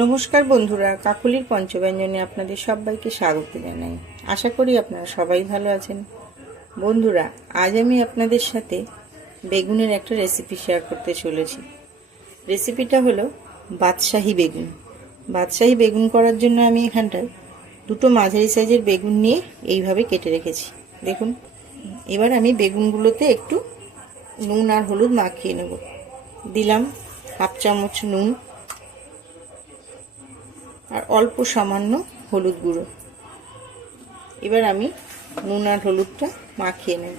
নমস্কার বন্ধুরা, কাকুলির পঞ্চব্যঞ্জনে আপনাদের সবাইকে স্বাগত জানাই। আশা করি আপনারা সবাই ভালো আছেন। বন্ধুরা, আজ আমি আপনাদের সাথে বেগুনের একটা রেসিপি শেয়ার করতে চলেছি। রেসিপিটা হলো বাদশাহী বেগুন। বাদশাহী বেগুন করার জন্য আমি এখানটায় দুটো মাঝারি সাইজের বেগুন নিয়ে এইভাবে কেটে রেখেছি। দেখুন, এবার আমি বেগুনগুলোতে একটু নুন আর হলুদ মাখিয়ে নেব। দিলাম হাফ চামচ নুন আর অল্প সামান্য হলুদ গুঁড়ো। এবার আমি নুন আর হলুদটা মাখিয়ে নেব।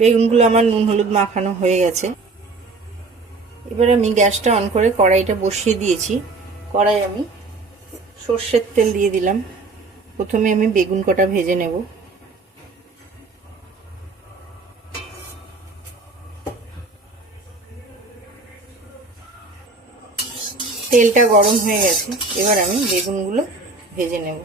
বেগুনগুলো আমার নুন হলুদ মাখানো হয়ে গেছে। এবার আমি গ্যাসটা অন করে কড়াইটা বসিয়ে দিয়েছি। কড়াই আমি সর্ষের তেল দিয়ে দিলাম। প্রথমে আমি বেগুন কটা ভেজে নেব। তেলটা গরম হয়ে গেছে, এবার আমি বেগুনগুলো ভেজে নেব।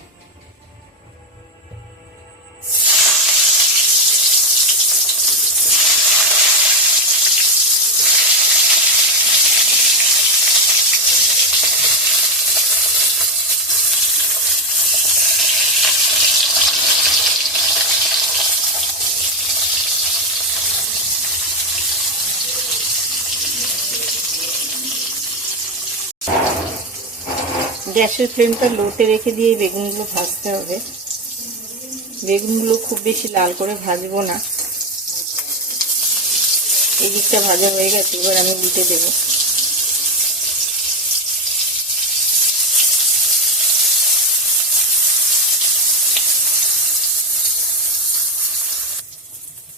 গ্যাসের ফ্লেমটা লোতে রেখে দিয়ে বেগুনগুলো ভাজতে হবে। বেগুনগুলো খুব বেশি লাল করে ভাজবো না। এই দিকটা ভাজা হয়ে গেছে, এবার আমি উল্টে দেব।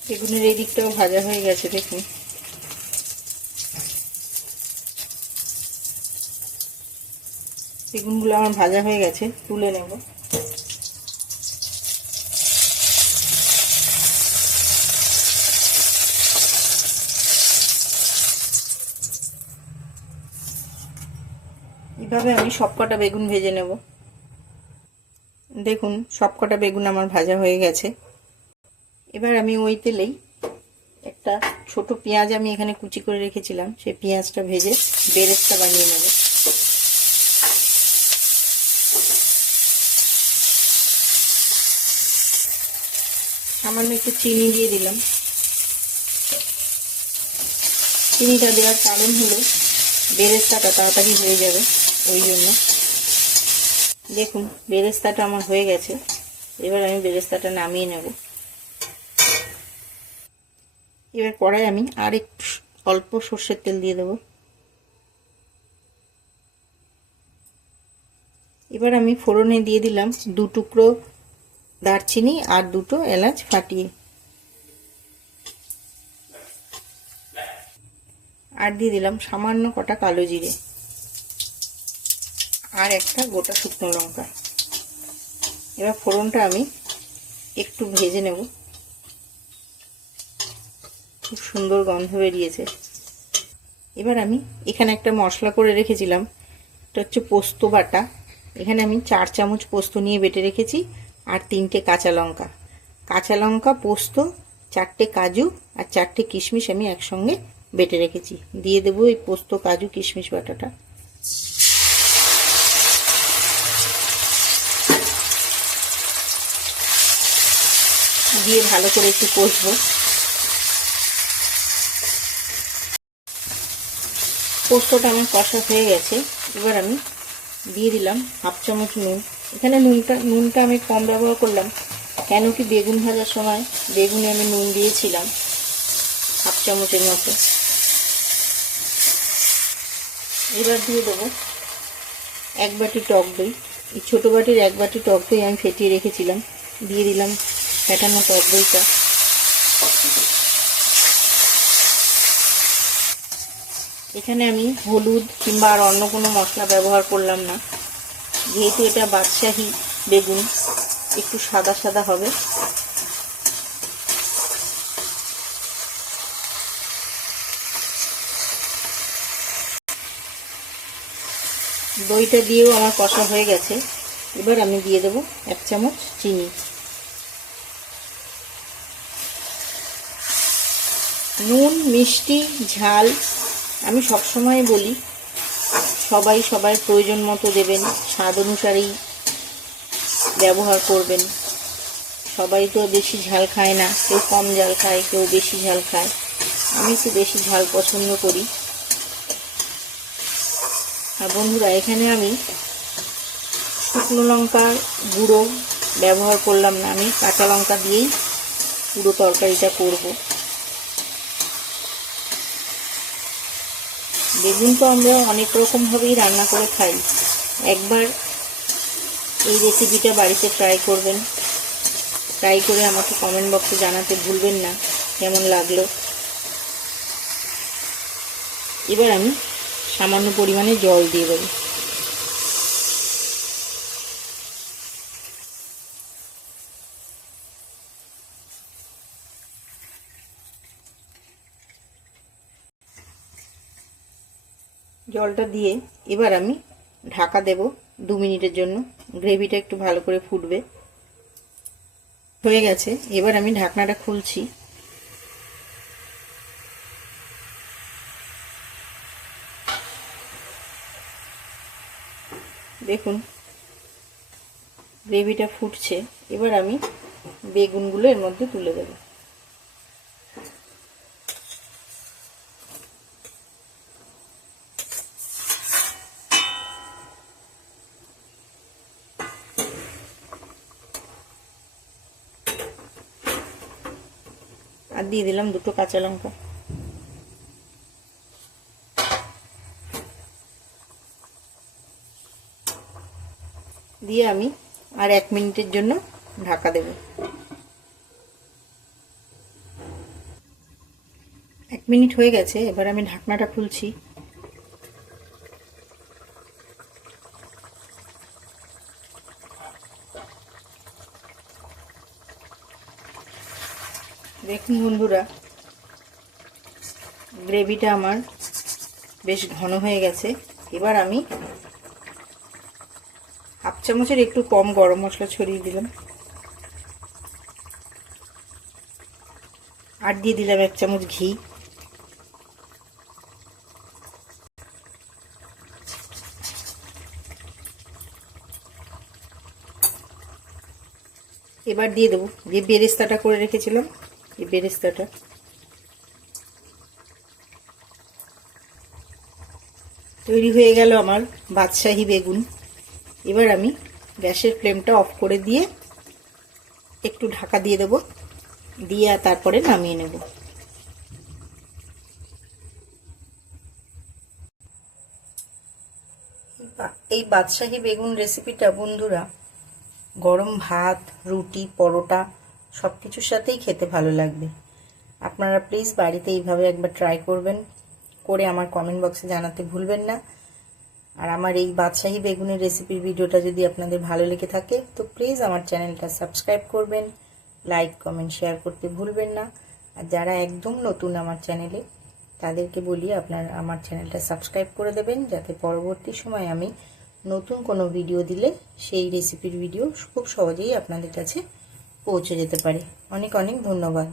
বেগুনের এই দিকটাও ভাজা হয়ে গেছে, দেখুন। বেগুনগুলো আমার ভাজা হয়ে গেছে, তুলে নেব। এইভাবে আমি সবকটা বেগুন ভেজে নেব। দেখুন, সবকটা বেগুন আমার ভাজা হয়ে গেছে। এবার আমি ওই তেলেই একটা ছোট পেঁয়াজ আমি এখানে কুচি করে রেখেছিলাম, সেই পেঁয়াজটা ভেজে বেরেস্তা বানিয়ে নেব। সামান্য একটু চিনি দিয়ে দিলাম। চিনিটা দেওয়ার কারণ হলো বেরেস্তাটা তাড়াতাড়ি হয়ে যাবে, ওই জন্য। দেখুন, বেরেস্তাটা আমার হয়ে গেছে। এবার আমি বেরেস্তাটা নামিয়ে নেব। এবার কড়াই আমি আর একটু অল্প সর্ষের তেল দিয়ে দেব। এবার আমি ফোড়নে দিয়ে দিলাম 2 টুকরো দারচিনি আর 2টো এলাচ ফাটিয়ে, আর দিয়ে দিলাম সামান্য কটা কালো জিরে আর একটা গোটা শুকনো লঙ্কা। এবার ফোড়নটা আমি একটু ভেজে নেব। খুব সুন্দর গন্ধ বেরিয়েছে। এবার আমি এখানে একটা মশলা করে রেখেছিলাম, এটা হচ্ছে পোস্ত বাটা। এখানে আমি 4 চামচ পোস্ত নিয়ে বেটে রেখেছি আর 3টে কাঁচা লঙ্কা। কাঁচা লঙ্কা, পোস্ত, 4টে কাজু আর 4টে কিশমিশ আমি একসঙ্গে বেটে রেখেছি। দিয়ে দেবো এই পোস্ত, কাজু, কিশমিশ বাটাটা। দিয়ে ভালো করে একটু কষবো। পোস্তটা আমার কষা হয়ে গেছে। এবার আমি দিয়ে দিলাম হাফ চামচ নুন। এখানে নুনটা আমি কম ব্যবহার করলাম, কেন কি বেগুন ভাজার সময় বেগুনে আমি নুন দিয়েছিলাম হাফ চামচের মতো। এবার দিয়ে দেবো 1 বাটি টক দই। এই ছোটো বাটির 1 বাটি টক দই আমি ফেটিয়ে রেখেছিলাম, দিয়ে দিলাম ফেটানো টক দইটা। এখানে আমি হলুদ কিংবা আর অন্য কোনো মশলা ব্যবহার করলাম না, যেহেতু এটা বাদশাহী বেগুন, একটু সাদা সাদা হবে। দইটা দিয়েও আমার কষা হয়ে গেছে। এবার আমি দিয়ে দেবো 1 চামচ চিনি। নুন, মিষ্টি, ঝাল আমি সবসময় বলি সবাই সবার প্রয়োজন মতো দেবেন, স্বাদ অনুসারেই ব্যবহার করবেন। সবাই তো বেশি ঝাল খায় না, কেউ কম ঝাল খায়, কেউ বেশি ঝাল খায়। আমি একটু বেশি ঝাল পছন্দ করি। আর বন্ধুরা, এখানে আমি শুকনো লঙ্কার গুঁড়ো ব্যবহার করলাম না, আমি কাঁচা লঙ্কা দিয়েই পুরো তরকারিটা করব। বেগুন তো আমরা অনেক রকমভাবেই রান্না করে খাই। একবার এই রেসিপিটা বাড়িতে ট্রাই করবেন। ট্রাই করে আমাকে কমেন্ট বক্সে জানাতে ভুলবেন না কেমন লাগলো। এবার আমি সামান্য পরিমাণে জল দিয়ে দেব। জলটা দিয়ে এবার আমি ঢাকা দেব 2 মিনিটের জন্য। গ্রেভিটা একটু ভালো করে ফুটবে। হয়ে গেছে, এবার আমি ঢাকনাটা খুলছি। দেখুন গ্রেভিটা ফুটছে। এবার আমি বেগুনগুলো এর মধ্যে তুলে দেব। আর দিয়ে দিলাম 2টো কাঁচা লঙ্কা। দিয়ে আমি আর 1 মিনিটের জন্য ঢাকা দেব। 1 মিনিট হয়ে গেছে, এবার আমি ঢাকনাটা খুলছি। দেখুন বন্ধুরা, গ্রেভিটা আমার বেশ ঘন হয়ে গেছে। এবার আমি 1/2 চামচের একটু কম গরম মশলা ছড়িয়ে দিলাম। আর দিয়ে দিলাম 1 চামচ ঘি। এবার দিয়ে দেবো যে বেরেস্তাটা করে রেখেছিলাম, এই বেরেস্তাটা। তৈরি হয়ে গেল আমার বাদশাহী বেগুন। এবার আমি গ্যাসের ফ্লেমটা অফ করে দিয়ে একটু ঢাকা দিয়ে দেবো, দিয়ে তারপরে নামিয়ে নেব। এই বাদশাহী বেগুন রেসিপিটা বন্ধুরা গরম ভাত, রুটি, পরোটা সব কিছুর সাথেই খেতে ভালো লাগবে। আপনারা প্লিজ বাড়িতে এইভাবে একবার ট্রাই করবেন, করে আমার কমেন্ট বক্সে জানাতে ভুলবেন না। আর আমার এই বাদশাহী বেগুনের রেসিপির ভিডিওটা যদি আপনাদের ভালো লেগে থাকে তো প্লিজ আমার চ্যানেলটা সাবস্ক্রাইব করবেন, লাইক, কমেন্ট, শেয়ার করতে ভুলবেন না। আর যারা একদম নতুন আমার চ্যানেলে, তাদেরকে বলি আমার চ্যানেলটা সাবস্ক্রাইব করে দেবেন, যাতে পরবর্তী সময় আমি নতুন কোনো ভিডিও দিলে সেই রেসিপির ভিডিও খুব সহজেই আপনাদের কাছে পৌঁছে যেতে পারে। অনেক অনেক ধন্যবাদ।